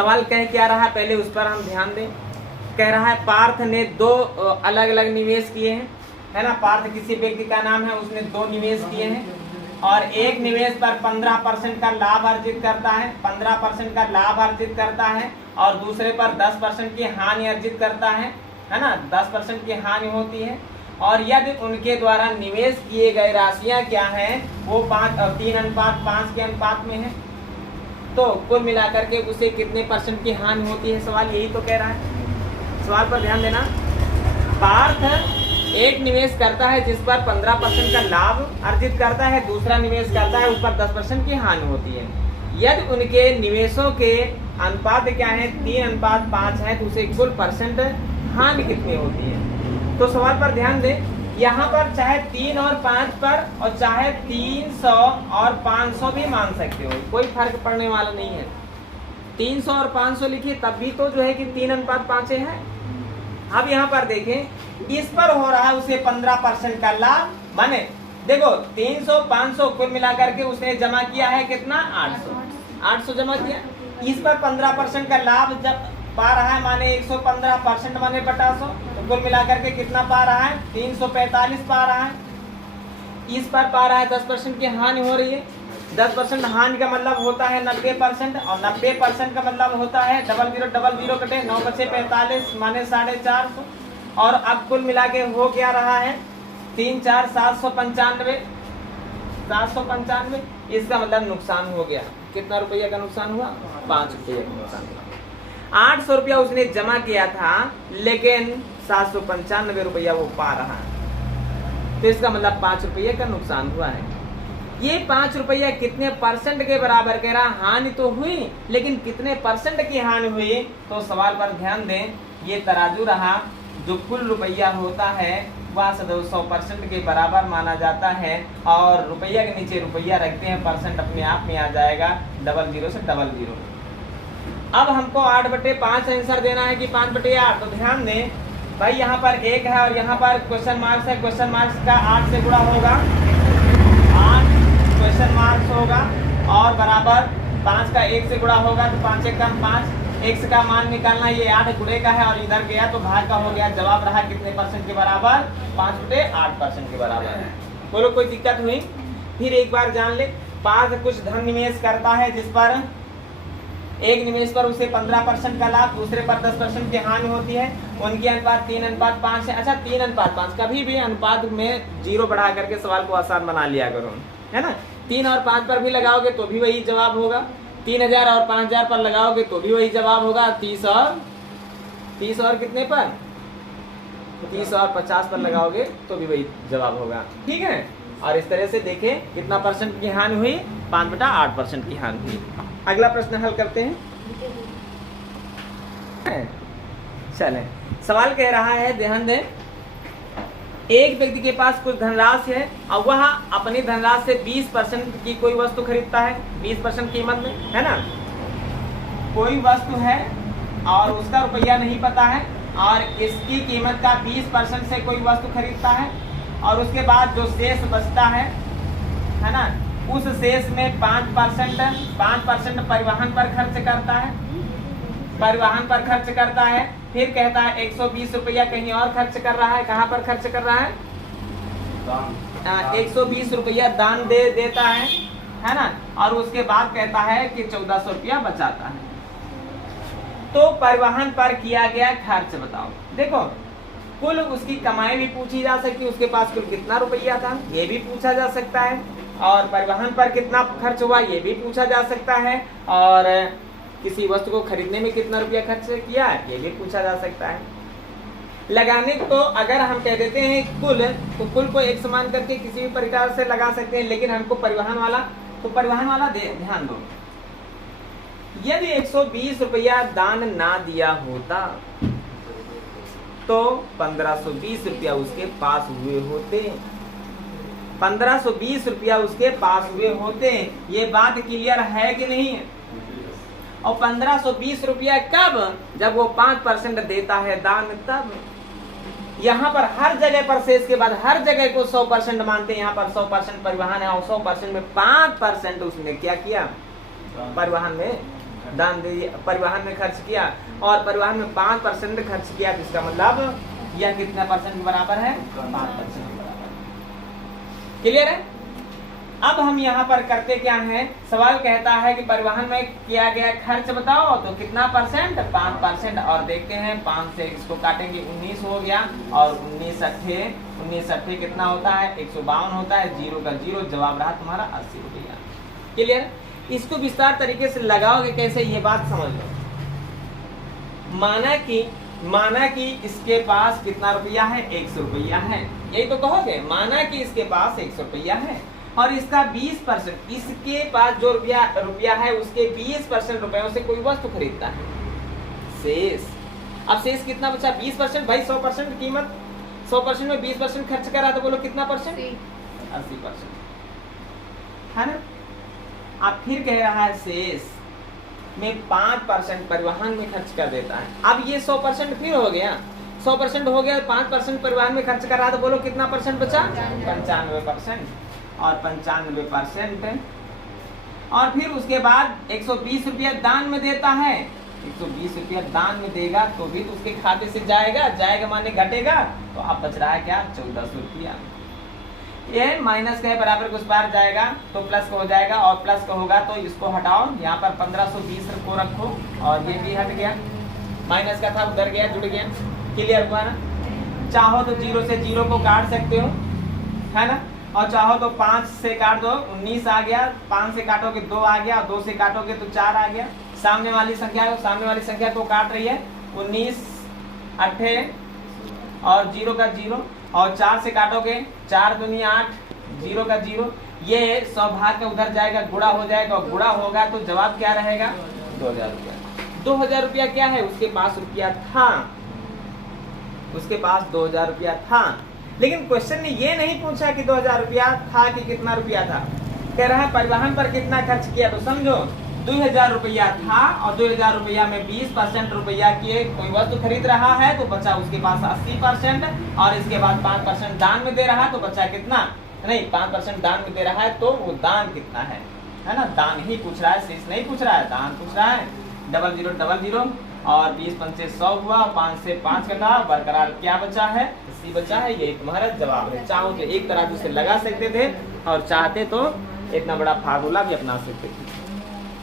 सवाल कह क्या रहा है पहले उस पर हम ध्यान दें। कह रहा है पार्थ ने 2 अलग अलग निवेश किए हैं, है ना। पार्थ किसी व्यक्ति का नाम है, उसने 2 निवेश किए हैं और एक निवेश पर 15% का लाभ अर्जित करता है, 15% का लाभ अर्जित करता है और दूसरे पर 10% की हानि अर्जित करता है ना। 10% की हानि होती है और यदि उनके द्वारा निवेश किए गए राशियां क्या हैं वो 3:5 के अनुपात में है, तो कुल मिलाकर के उसे कितने % की हानि होती है। सवाल यही तो कह रहा है। सवाल पर ध्यान देना। पार्थ एक निवेश करता है जिस पर 15% का लाभ अर्जित करता है, दूसरा निवेश करता है उस पर 10% की हानि होती है। यदि उनके निवेशों के अनुपात क्या है 3:5 है, तो उसे कुल % हानि कितनी होती है। तो सवाल पर ध्यान दें, यहाँ पर चाहे 3 और 5 पर और चाहे 300 और 500 भी मान सकते हो, कोई फर्क पड़ने वाला नहीं है। 300 और 500 लिखिए तब भी तो जो है कि 3:5 है। अब यहाँ पर देखें, इस पर हो रहा है उसे 15% का लाभ, माने देखो 300 500 कुल मिलाकर के उसने जमा किया है कितना 800 जमा किया। इस पर 15% का लाभ जब पा रहा है माने 115% माने बटा 100, तो कुल मिलाकर के कितना पा रहा है 345 पा रहा है। इस पर पा रहा है 10% की हानि हो रही है। 10% हानि का मतलब होता है 90% और 90% का मतलब होता है 0000 कटे 9 बचे 45 माने 450 और अब कुल मिला के हो क्या रहा है 3 4 795 795। इसका मतलब नुकसान हो गया। कितना रुपया का नुकसान हुआ 5 रुपये का नुकसान हुआ। 800 रुपया उसने जमा किया था लेकिन 795 रुपया वो पा रहा है, तो इसका मतलब 5 रुपये का नुकसान हुआ है। ये 5 रुपया कितने % के बराबर कह रहा, हानि तो हुई लेकिन कितने % की हानि हुई। तो सवाल पर ध्यान दें, ये तराजू रहा, जो कुल रुपया होता है वह 100% के बराबर माना जाता है और रुपया के नीचे रुपया रखते हैं, % अपने आप में आ जाएगा 00 से 00। अब हमको 8/5 आंसर देना है कि 5/8। तो ध्यान दें भाई, यहाँ पर 1 है और यहाँ पर क्वेश्चन मार्क्स है, क्वेश्चन मार्क्स का 8 से गुणा होगा, 8 क्वेश्चन मार्क्स होगा और बराबर 5 का 1 से गुणा होगा तो 5 1 कम 5। x का मान निकालना, ये 8 गुणे का है और इधर गया तो भाग का हो गया। जवाब रहा कितने % के बराबर 5/8% के बराबर। बोलो कोई दिक्कत हुई। फिर एक बार जान ले, पार्थ कुछ धन निवेश करता है जिस पर एक निवेश पर उसे 15% का लाभ, दूसरे पर 10% की हानि होती है। उनकी अनुपात 3:5 है। अच्छा 3:5, कभी भी अनुपात में 0 बढ़ा करके सवाल को आसान बना लिया करो, है ना। 3 और 5 पर भी लगाओगे तो भी वही जवाब होगा, 3000 और 5000 पर लगाओगे तो भी वही जवाब होगा, 30 और कितने पर 30 और 50 पर लगाओगे तो भी वही जवाब होगा। ठीक है, और इस तरह से देखें कितना % की हानि हुई 5/8% की हानि हुई। अगला प्रश्न हल करते हैं। चलें, सवाल कह रहा है, ध्यान दें, एक व्यक्ति के पास कुछ धनराशि है और वह अपनी धनराशि से 20% की कोई वस्तु खरीदता है, 20% कीमत में, है ना। कोई वस्तु है और उसका रुपया नहीं पता है और इसकी कीमत का 20% से कोई वस्तु खरीदता है और उसके बाद जो शेष बचता है ना, उस शेष में 5% परिवहन पर खर्च करता है, परिवहन पर खर्च करता है। फिर कहता है 120 रुपया कहीं और खर्च कर रहा है। कहाँ पर खर्च कर रहा है 120 रुपया दान दे देता है ना, और उसके बाद कहता है कि 1400 रुपया बचाता है। तो परिवहन पर किया गया खर्च बताओ। देखो कुल उसकी कमाई भी पूछी जा सकती है, उसके पास कुल कितना रुपया था ये भी पूछा जा सकता है, और परिवहन पर कितना खर्च हुआ ये भी पूछा जा सकता है, और किसी वस्तु को खरीदने में कितना रुपया खर्च किया ये भी पूछा जा सकता है। लगाने तो अगर हम कह देते हैं कुल, तो कुल को एक समान करके किसी भी प्रकार से लगा सकते हैं, लेकिन हमको परिवहन वाला, तो परिवहन वाला ध्यान दो, यदि 120 रुपया दान ना दिया होता तो 1520 रुपया उसके पास हुए होते, 1520 रुपया उसके पास हुए होते। ये बात क्लियर है कि नहीं है। और 1520 रुपया कब, जब वो 5% देता है दान, तब। यहाँ पर हर जगह पर शेष के बाद हर जगह को 100% मानते हैं। यहाँ पर 100% परिवहन है और 100% में 5% उसने क्या किया, परिवहन में दान दे दिया, परिवहन में खर्च किया और परिवहन में 5% खर्च किया, तो इसका मतलब यह कितना परसेंट के बराबर है? 5% के बराबर। क्लियर है? अब हम यहाँ पर करते क्या है, सवाल कहता है कि परिवहन में किया गया खर्च बताओ, तो कितना परसेंट? 5%। और देखते हैं 5 से इसको काटेंगे 19 हो गया, और 19 अट्ठे कितना होता है? 152 होता है, 0 का 0, जवाब रहा तुम्हारा 80 रुपया। क्लियर? इसको विस्तार तरीके से लगाओगे कैसे, ये बात समझ लो। माना कि इसके पास कितना रुपया है? 100 रुपया है, यही तो कहोगे। माना कि इसके पास 100 रुपया है और इसका 20%, इसके पास जो रुपया है उसके 20% रुपयों से कोई वस्तु खरीदता है। शेष, अब शेष कितना बचा? 20%। भाई 100% कीमत, 100% में 20% खर्च करा तो बोलो कितना परसेंट? 80% है ना। अब फिर कह रहा है शेष में 5% परिवहन में खर्च कर देता है। अब ये 100% फिर हो गया, 100% हो गया, 5% परिवहन में खर्च कर रहा तो बोलो कितना परसेंट बचा? 95%। और 95%, और फिर उसके बाद 120 रुपया दान में देता है। 120 रुपया दान में देगा तो भी तो उसके खाते से जाएगा माने घटेगा, तो अब बच रहा है क्या? 1400 रुपया। ये माइनस के बराबर के उस पार जाएगा तो प्लस का हो जाएगा, और प्लस का होगा तो इसको हटाओ, यहाँ पर 1520 को रखो, और ये भी हट गया, माइनस का था उधर गया, जुड़ गया। क्लियर हुआ ना? चाहो तो 0 से 0 को काट सकते हो, है ना, और चाहो तो 5 से काट दो, 19 आ गया, 5 से काटोगे 2 आ गया, 2 से काटोगे तो 4 आ गया। सामने वाली संख्या को काट रही है, 19 अट्ठे और 0 का 0, और 4 से काटोगे 4 दूनी 8, 0 का 0, ये 100 भाग के उधर जाएगा, गुणा हो जाएगा, और गुणा होगा तो जवाब क्या रहेगा? 2000 रुपया। 2000 रुपया क्या है? उसके पास रुपया था, उसके पास 2000 रुपया था। लेकिन क्वेश्चन ने ये नहीं पूछा कि 2000 रुपया था कि कितना रुपया था, कह रहा है परिवहन पर कितना खर्च किया। तो समझो 2000 रुपया था और 2000 रुपया में 20% रुपया की कोई वस्तु खरीद रहा है, तो बचा उसके पास 80%, और इसके बाद 5% दान में दे रहा है, तो बचा कितना? नहीं, 5% दान में दे रहा है, तो वो दान कितना है ना, दान ही पूछ रहा है, शेष नहीं पूछ रहा है, दान पूछ रहा है। 0000 और 20 पंचे 100 हुआ, 5 से 5 कटा, बरकरार क्या बचा है? 80 बचा है। यही तुम्हारा जवाब है। चाहो तो एक तराजू से लगा सकते थे, और चाहते तो इतना बड़ा फार्मूला भी अपना सकते थे,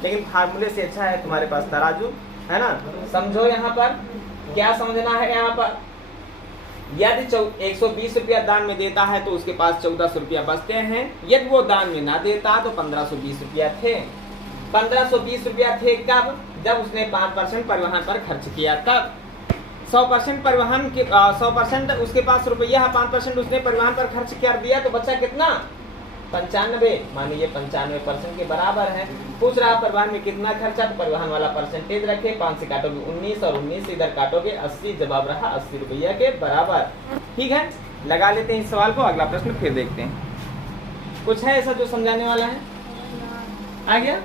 लेकिन फार्मूले से अच्छा है तुम्हारे पास तराजू, है ना। समझो यहाँ पर क्या समझना है। यहाँ पर यदि 120 रुपया दान में देता है तो उसके पास 1400 रुपया बचते हैं। यदि वो दान में ना देता तो 1520 रुपया थे। 1520 रुपया थे कब? जब उसने 5% परिवहन पर खर्च किया तब। 100% परिवहन के 100% उसके पास रुपया है, 5% उसने परिवहन पर खर्च कर दिया, तो बचा कितना? 95। मान लीजिए 95% के बराबर है। पूछ रहा परिवहन में कितना खर्चा, तो परिवहन वाला परसेंटेज रखे, 5 से काटोगे 19 और 19 से इधर काटोगे 80, जवाब रहा 80 रुपया के बराबर। ठीक है, लगा लेते हैं इस सवाल को। अगला प्रश्न फिर देखते हैं। कुछ है ऐसा जो समझाने वाला है? आ गया?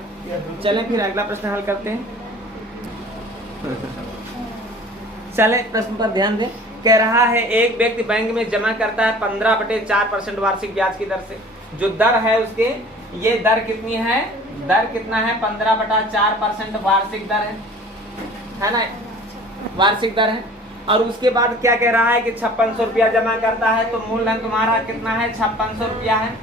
चलें फिर अगला प्रश्न हल करते हैं। चले प्रश्न पर ध्यान दें। कह रहा है एक व्यक्ति बैंक में जमा करता है 15/4% वार्षिक ब्याज की दर से। जो दर है उसके, ये दर कितनी है? दर कितना है? 15/4% वार्षिक दर है ना, वार्षिक दर है। और उसके बाद क्या कह रहा है कि 5600 रुपया जमा करता है, तो मूलधन तुम्हारा कितना है? 5600 रुपया है।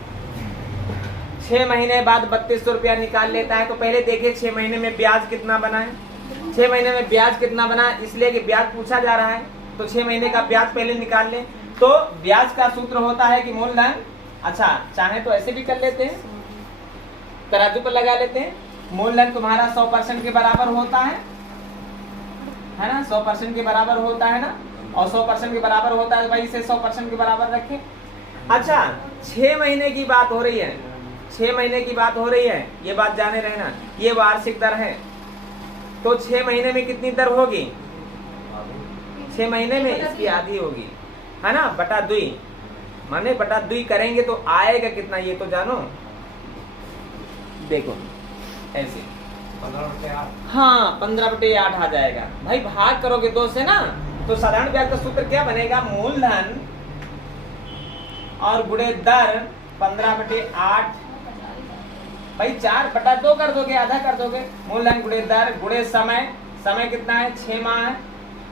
6 महीने बाद 3200 रुपया निकाल लेता है। तो पहले देखिए 6 महीने में ब्याज कितना बना है। 6 महीने में ब्याज कितना बना है, इसलिए कि ब्याज पूछा जा रहा है, तो 6 महीने का ब्याज पहले निकाल ले। तो ब्याज का सूत्र होता है कि मूलधन, अच्छा चाहे तो ऐसे भी कर लेते हैं, तराजू पर लगा लेते हैं। मूलधन तुम्हारा 100% के बराबर होता है ना, 100% के बराबर होता है ना, और 100% के बराबर होता है, भाई इसे 100% के बराबर रखें। अच्छा 6 महीने की बात हो रही है, 6 महीने की बात हो रही है, ये बात जाने रहना। ये वार्षिक दर है, तो 6 महीने में कितनी दर होगी? 6 महीने में इसकी आधी होगी, है ना, बटा 2, माने बटा 2 करेंगे तो आएगा कितना, ये तो जानो। देखो ऐसे 15/8, हाँ 15/8 आ जाएगा। भाई भाग करोगे 2 से ना, तो साधारण ब्याज का सूत्र क्या बनेगा? मूलधन और गुणे दर 15/8 भाई 4/2 कर दोगे, आधा कर दोगे। मूलधन गुणे दर गुणे समय, समय कितना है 6 माह है,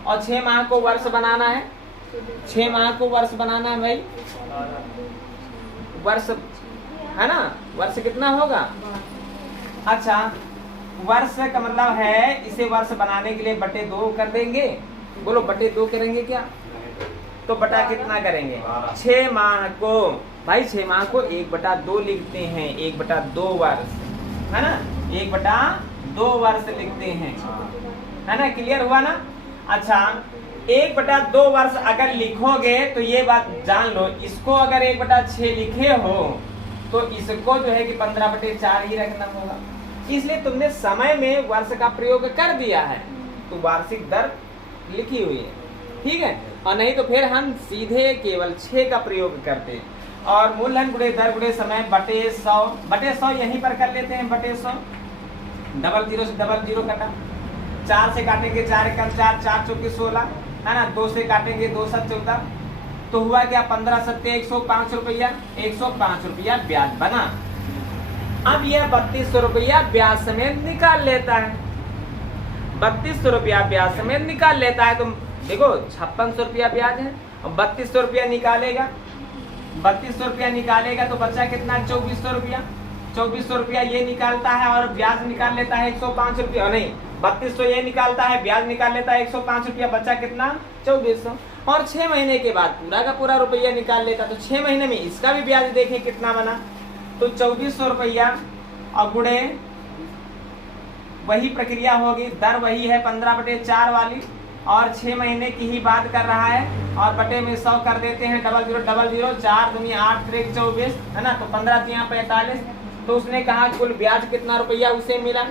और 6 माह को वर्ष बनाना है, 6 माह को वर्ष बनाना है भाई, वर्ष है ना, वर्ष कितना होगा। अच्छा वर्ष का मतलब है इसे वर्ष बनाने के लिए बटे 2 कर देंगे, बोलो बटे 2 करेंगे क्या, तो बटा कितना करेंगे 6 माह को, भाई 6 माह को 1/2 लिखते हैं, 1/2 वर्ष है ना, 1/2 वर्ष लिखते हैं, है ना, क्लियर हुआ ना। अच्छा 1/2 वर्ष अगर लिखोगे तो ये बात जान लो, इसको अगर 1/6 लिखे हो तो इसको जो है कि 15/4 ही रखना होगा, इसलिए तुमने समय में वर्ष का प्रयोग कर दिया है तो वार्षिक दर लिखी हुई है, ठीक है। और नहीं तो फिर हम सीधे केवल 6 का प्रयोग करते हैं। और मूलधन गुणे दर गुणे समय बटे 100 यहीं पर कर लेते हैं, बटे 100, डबल जीरो से डबल जीरो कटा, 4 से काटेंगे 4 कम 4, 4 चौके 16 है ना, 2 से काटेंगे 2 7 14, तो हुआ क्या 15 सत्ते 105 रुपया, 105 रुपया ब्याज बना। अब यह 3200 रुपया ब्याज समेत निकाल लेता है, 3200 रुपया ब्याज समेत निकाल लेता है। तुम देखो 5600 रुपया ब्याज है और 3200 रुपया निकालेगा, 3200 रुपया निकालेगा तो बचा कितना 2400 रुपया, 2400 रुपया ये निकालता है और ब्याज निकाल लेता है 105 रुपया, नहीं 3200 ये निकालता है, ब्याज निकाल लेता है 105 रुपया, बचा कितना 2400, और 6 महीने के बाद पूरा का पूरा रुपया निकाल लेता, तो 6 महीने में इसका भी ब्याज देखें कितना बना, तो 2400 रुपया और गुणे वही प्रक्रिया होगी, दर वही है 15/4 वाली, और 6 महीने की ही बात कर रहा है, और बटे में 100 कर देते हैं, डबल जीरो 4 दूनी 8 3 24 है ना, तो 15 3 45, तो उसने कहा कुल ब्याज कितना रुपया उसे मिला।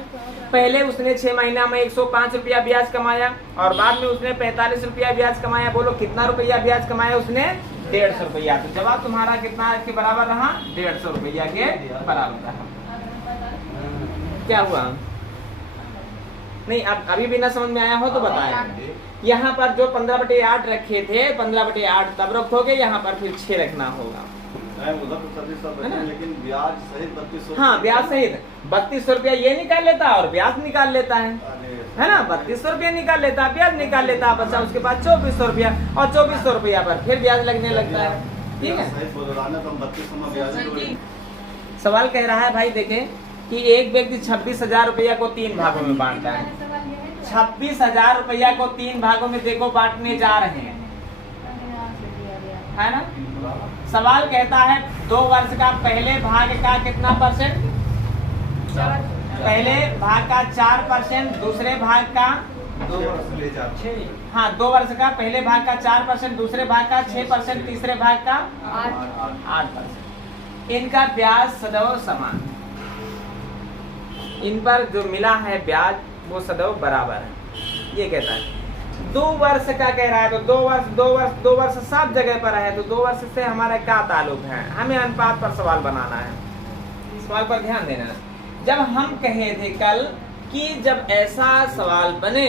पहले उसने 6 महीना में 105 रुपया ब्याज कमाया और बाद में उसने 45 रुपया ब्याज कमाया, बोलो कितना रुपया ब्याज कमाया उसने 150 रुपया। तो जवाब तुम्हारा कितना के बराबर रहा 150 रुपया के बराबर रहा। क्या हुआ नहीं, अब अभी भी ना समझ में आया हो तो बताया। यहाँ पर जो 15/8 रखे थे 15/8 तब रखोगे, यहाँ पर फिर 6 रखना होगा, लेकिन ब्याज सहित 3200, हाँ ब्याज सहित 3200 रुपया ये निकाल लेता है और ब्याज निकाल लेता है ना, 3200 रुपया निकाल लेता है, ब्याज निकाल लेता है, बच्चा उसके पास 2400 रुपया, और 2400 रुपया पर फिर ब्याज लगने लगता है, ठीक है। सवाल कह रहा है भाई देखें कि एक व्यक्ति 26,000 रुपया को 3 भागों में बांटता है, 26,000 रुपया को 3 भागों में देखो बांटने जा रहे हैं, है ना। सवाल कहता है 2 वर्ष का पहले भाग का कितना परसेंट, पहले भाग का 4%, दूसरे भाग का 2 वर्ष का पहले भाग का 4%, दूसरे भाग का 6%, तीसरे भाग का 8%। इनका ब्याज सदैव समान, इन पर जो मिला है ब्याज वो सदैव बराबर है, ये कहता है। 2 वर्ष का कह रहा है तो 2 वर्ष सब जगह पर है, तो 2 वर्ष से हमारा क्या ताल्लुक है, हमें अनुपात पर सवाल बनाना है, सवाल पर ध्यान देना। जब हम कहे थे कल कि जब ऐसा सवाल बने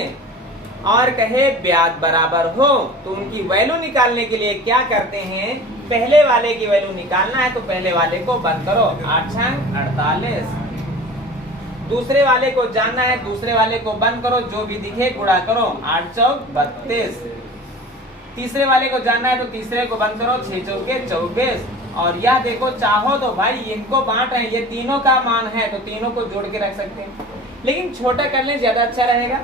और कहे ब्याज बराबर हो तो उनकी वैल्यू निकालने के लिए क्या करते हैं, पहले वाले की वैल्यू निकालना है तो पहले वाले को बंद करो, 8 छंग 48, दूसरे वाले को जानना है, दूसरे वाले को बंद करो, जो भी दिखे गुणा करो, 8 चौक 32, तीसरे वाले को जानना है तो तीसरे को बंद करो, 6 चौके 24, और यह देखो चाहो तो भाई इनको बांट रहे हैं, ये तीनों का मान है तो तीनों को जोड़ के रख सकते हैं, लेकिन छोटा कर ले ज्यादा अच्छा रहेगा।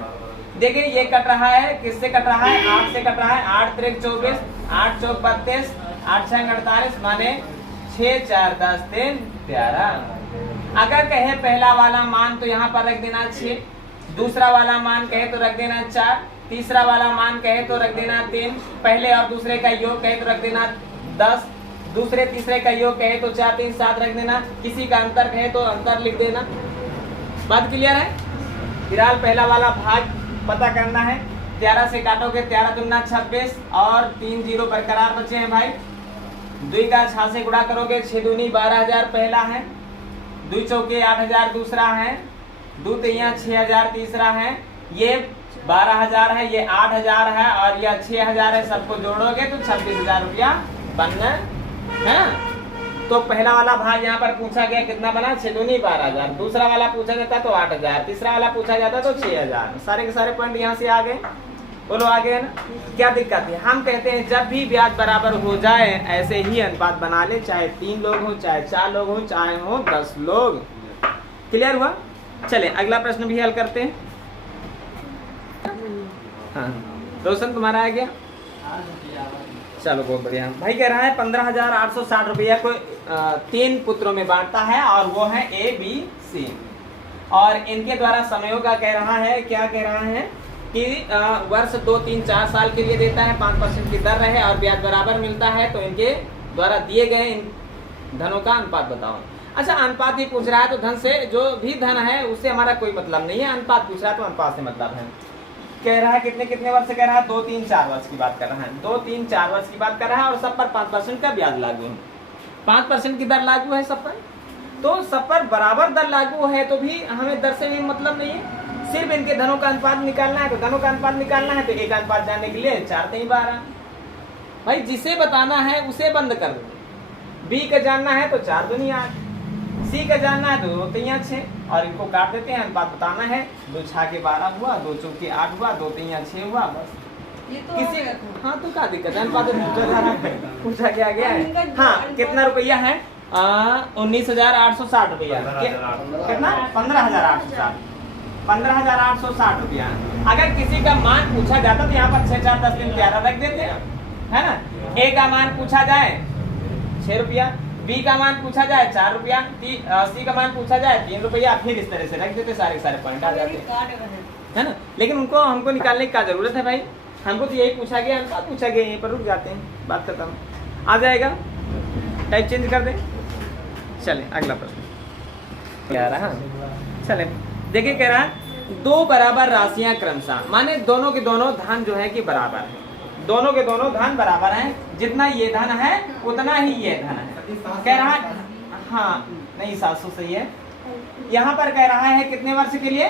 देखिए ये कट रहा है, किससे कट रहा है 8 से कट रहा है, 8 3 24, 8 चौक 32, 8 छंग 48, माने 6 4 10 3 11। अगर कहे पहला वाला मान तो यहाँ पर रख देना 6, दूसरा वाला मान कहे तो रख देना 4, तीसरा वाला मान कहे तो रख देना 3, पहले और दूसरे का योग कहे तो रख देना 10, दूसरे तीसरे का योग कहे तो 4 3 7 रख देना, किसी का अंतर कहे तो अंतर लिख देना। बात क्लियर है। फिलहाल पहला वाला भाग पता करना है, 11 से काटोगे 13 दूना 26 और 3 जीरो बरकरार बचे हैं भाई। 2 का 6 से गुणा करोगे, 6 दूनी 12,000 पहला है, 2 चौके 8,000 दूसरा है, 2 तिया 6,000 तीसरा है, ये 12,000 है, ये 8,000 है और यह 6,000 है, सबको जोड़ोगे तो 26,000 रुपया बनना है ना। तो पहला वाला भाग यहाँ पर पूछा गया कितना बना, 6 दूनी 12,000। दूसरा वाला पूछा जाता तो 8,000। तीसरा वाला पूछा जाता तो 6,000। सारे के सारे पॉइंट यहाँ से आ गए। बोलो आ गए ना। क्या दिक्कत है? हम कहते हैं जब भी ब्याज बराबर हो जाए ऐसे ही अनुपात बना ले, चाहे 3 लोग हो, चाहे 4 लोग हो, चाहे हो 10 लोग। क्लियर हुआ? चले अगला प्रश्न भी हल करते हैं। हाँ रोशन तुम्हारा आ गया? चलो बहुत बढ़िया। भाई कह रहा है 15,860 रुपया को 3 पुत्रों में बांटता है और वो है ABC और इनके द्वारा समयों का कह रहा है, क्या कह रहा है कि वर्ष 2, 3, 4 साल के लिए देता है, 5% की दर रहे और ब्याज बराबर मिलता है, तो इनके द्वारा दिए गए इन धनों का अनुपात बताओ। अच्छा अनुपात ही पूछ रहा है तो धन से जो भी धन है उससे हमारा कोई मतलब नहीं है, अनुपात पूछ रहा है तो अनुपात से मतलब है। कह रहा है कितने कितने वर्ष कह रहा है, 2, 3, 4 वर्ष की बात कर रहा है, 2, 3, 4 वर्ष की बात कर रहा है और सब पर 5% का ब्याज लागू है, 5% की दर लागू है सब पर। तो सब पर बराबर दर लागू है तो भी हमें दर से भी मतलब नहीं है, सिर्फ इनके धनों का अनुपात निकालना है। तो धनों का अनुपात निकालना है तो एक अनुपात जानने के लिए 4, 3, 12। भाई जिसे बताना है उसे बंद कर दो। बी का जानना है तो 4 दूनी 8, सी का जानना है तो 2 3 6 और इनको काट देते हैं। अनुपात बताना है, 2 6 के 12 हुआ, 2 4 के 8 हुआ, 2 3 6 हुआ, बस। ये तो किसी हाँ तो क्या दिक्कत है, अनुपात पूछा क्या गया है। हाँ कितना रुपया है, 19,860 रुपया। कितना? 15,860, 15,860 रुपया। अगर किसी का मान पूछा जाता तो यहाँ पर 6 4 10 3 11 रख देते हैं, है ना। ए का मान पूछा जाए 6 रुपया, बी का मान पूछा जाए 4 रुपया, सी का मान पूछा जाए 3 रुपया, फिर इस तरह से रख देते, सारे सारे पॉइंट आ जाते, है ना। लेकिन उनको हमको निकालने की क्या जरूरत है भाई, हमको तो यही पूछा गया, अनुपात पूछा गया, यहीं पर रुक जाते हैं, बात खत्म। आ जाएगा, टाइप चेंज कर दें। चले अगला प्रश्न क्या रहा, चले देखिए कह रहा है 2 बराबर राशियां क्रमशः, माने दोनों के दोनों धन जो है कि बराबर है, दोनों के दोनों धन बराबर हैं, जितना ये धन है उतना ही ये धन है। कह रहा है हाँ नहीं 700 सही है। यहाँ पर कह रहा है कितने वर्ष के लिए,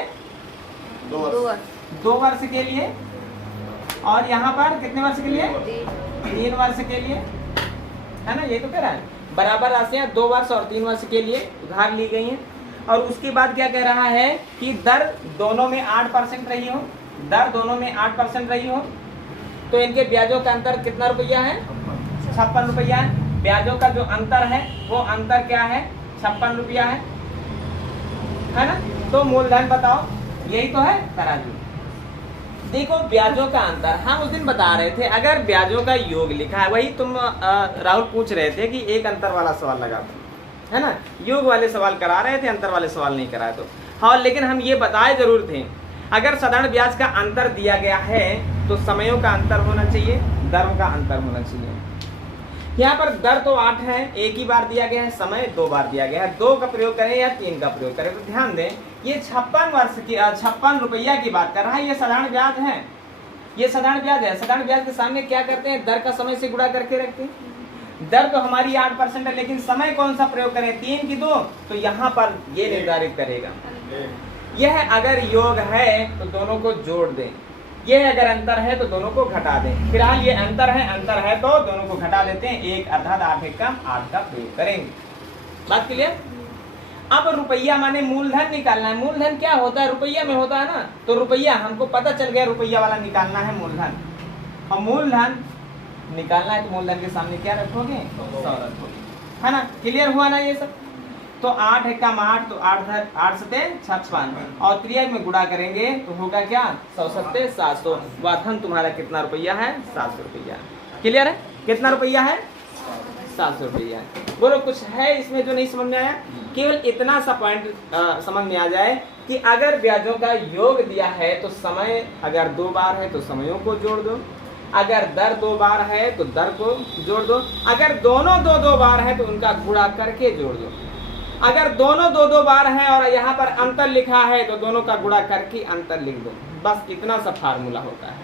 2 वर्ष के लिए, और यहाँ पर कितने वर्ष के लिए, 3 वर्ष के लिए, है ना। ये तो कह रहा है बराबर राशियां 2 वर्ष और 3 वर्ष के लिए उधार ली गई हैं। और उसके बाद क्या कह रहा है कि दर दोनों में 8% रही हो, दर दोनों में 8% रही हो, तो इनके ब्याजों का अंतर कितना रुपया है, 56 रुपया है। ब्याजों का जो अंतर है वो अंतर क्या है, 56 रुपया है ना। तो मूलधन बताओ, यही तो है तराजू। देखो ब्याजों का अंतर हम उस दिन बता रहे थे, अगर ब्याजों का योग लिखा है, वही तुम राहुल पूछ रहे थे कि एक अंतर वाला सवाल लगा है ना, योग वाले सवाल करा रहे थे, अंतर वाले सवाल नहीं कराए। तो हाँ लेकिन हम ये बताए जरूर थे, अगर साधारण ब्याज का अंतर दिया गया है तो समयों का अंतर होना चाहिए, दरों का अंतर होना चाहिए। यहाँ पर दर तो 8 है, एक ही बार दिया गया है, समय 2 बार दिया गया है, 2 का प्रयोग करें या 3 का प्रयोग करें। तो ध्यान दें ये 56 रुपया की बात कर रहा है, ये साधारण ब्याज है, ये साधारण ब्याज है। साधारण ब्याज के सामने क्या करते हैं, दर का समय से गुणा करके रखते हैं। दर तो हमारी 8% है, लेकिन समय कौन सा प्रयोग करें, 3 की 2, तो यहाँ पर ये निर्धारित करेगा। यह अगर योग है तो दोनों को जोड़ दें, यह अगर अंतर है तो दोनों को घटा दें। फिलहाल ये अंतर है तो दोनों को घटा देते हैं, 1 अर्थात 8 1 कम 8 का प्रयोग करेंगे। बात क्लियर। अब रुपया माने मूलधन निकालना है। मूलधन क्या होता है, रुपया में होता है ना, तो रुपया हमको पता चल गया, रुपया वाला निकालना है मूलधन। और मूलधन निकालना है तो मूलधन के सामने क्या रखोगे, 100 रखोगे, है ना। क्लियर हुआ ना ये सब। तो 8 1 कम 8, तो 8 7 56 और 3 में गुणा करेंगे तो होगा क्या, 100 7 700। वह धन तुम्हारा कितना रुपया है, 700 रुपया। क्लियर है, कितना रुपया है, 700 रुपया। बोलो कुछ है इसमें जो नहीं समझ में आया। केवल इतना सा पॉइंट समझ में आ जाए कि अगर ब्याजों का योग दिया है तो समय अगर 2 बार है तो समयों को जोड़ दो, अगर दर 2 बार है तो दर को जोड़ दो, अगर दोनों 2 बार है तो उनका गुणा करके जोड़ दो, अगर दोनों 2 बार है और यहाँ पर अंतर लिखा है तो दोनों का गुणा करके अंतर लिख दो। बस इतना सा फार्मूला होता है।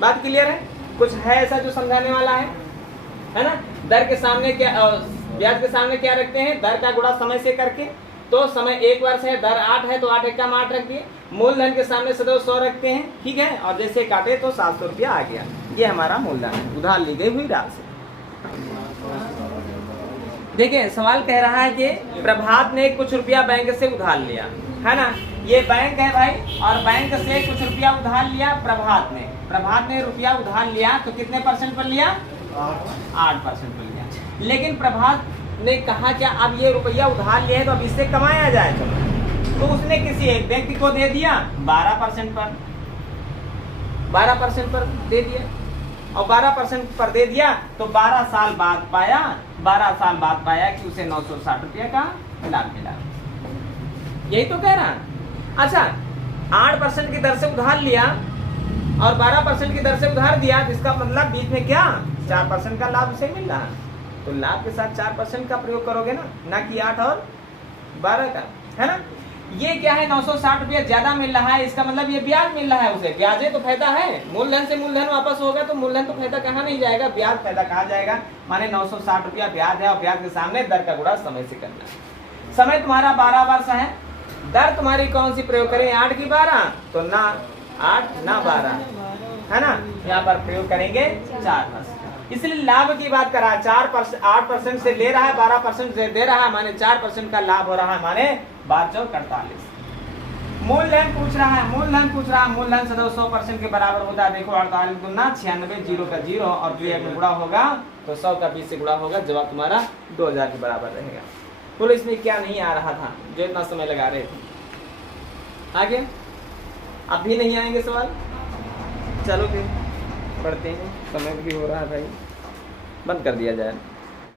बात क्लियर है, कुछ है ऐसा जो समझाने वाला है ना। दर के सामने क्या, ब्याज के सामने क्या रखते हैं, दर का गुणा समय से करके, तो समय 1 वर्ष है, दर 8 है तो 8 1 कम 8 रख दिए। मूलधन के सामने सदैव 100 रखते हैं, ठीक है, और जैसे काटे तो 700 रुपया आ गया। ये हमारा मूलधन है, उधार ली गई हुई राशि। देखिए सवाल कह रहा है कि प्रभात ने कुछ रुपया बैंक से उधार लिया, है ना, ये बैंक है भाई, और बैंक से कुछ रुपया उधार लिया प्रभात ने रुपया उधार लिया तो कितने परसेंट पर लिया? 8% पर लिया। लेकिन प्रभात ने कहा क्या अब ये रुपया उधार लिया है तो अब इससे कमाया जाए, तो उसने किसी एक व्यक्ति को दे दिया 12% पर, 12% पर दे दिया, और 12% पर दे दिया तो 12 साल बाद पाया कि उसे 960 रुपया का लाभ मिला। यही तो कह रहा है। अच्छा 8% की दर से उधार लिया और 12% की दर से उधार दिया, इसका मतलब बीच में क्या 4% का लाभ उसे मिल रहा है, तो लाभ के साथ 4% का प्रयोग करोगे ना कि 8 और 12 का, है ना। ये क्या है 960 रुपया ज्यादा मिल रहा है, इसका मतलब ये ब्याज मिल रहा है उसे, ब्याज तो फायदा है, मूलधन से मूलधन वापस होगा तो मूलधन तो फायदा कहाँ नहीं जाएगा, ब्याज फायदा कहाँ जाएगा। माने 960 रुपया ब्याज है और ब्याज के सामने दर का गुणा समय से करना है। समय तुम्हारा 12 वर्ष है, दर तुम्हारी कौन सी प्रयोग करें 8 की 12, तो ना 8 ना 12, है ना, यहाँ पर प्रयोग करेंगे 4%। इसलिए लाभ की बात करा, 8% से ले रहा है, 12% से दे रहा है, माने 4% का लाभ हो रहा है, माने 12/48। मूलधन पूछ रहा है, मूलधन सदैव 100% के बराबर होता है। देखो 48 दूना 96, 0 का 0 और 2 में गुणा होगा तो 100 का 20 से गुणा होगा, जवाब तुम्हारा 2000 के बराबर रहेगा। बोलो इसमें क्या नहीं आ रहा था जो इतना समय लगा रहे थे? आगे अब भी नहीं आएंगे सवाल, चलो फिर पढ़ते हैं, समय भी हो रहा है भाई, बंद कर दिया जाए।